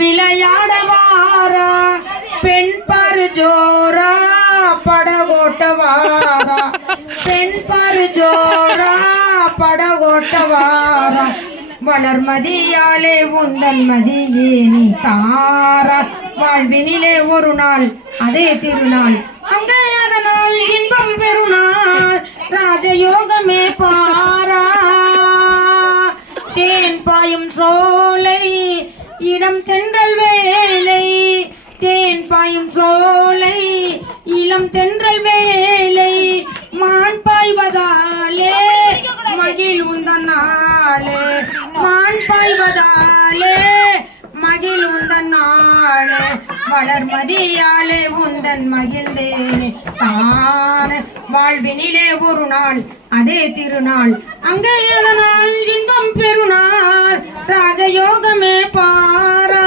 விளையாடவாரா பெண் பாரு ஜோரா படகோட்டவாரா பெண் பாரு ஜோரா படகோட்டவாரா வளர்மதியாலே உந்தன் மதியே நீ தாரா வாழ்வினிலே ஒரு நாள் அதே திருநாள் அங்கே அதனால் இன்பம் பெருநாள் ராஜயோகமே பாரா தேன் பாயும் சோலை இடம் தென்றல் வேலை தேன் பாயும் சோலை இளம் தென்றல் வேலை மான் பாய்வதாலே மகிழ் உந்தன் நாளே மான் பாய்வதாலே மகிழ் உந்தன் நாளே வளர்மதியாலே உந்தன் மகிழ்ந்தேனே தான வாழ்வினிலே ஒரு நாள் அதே திருநாள் அங்கே எதனால் இன்பம் பெருநாள் ராஜயோகமே பாரா.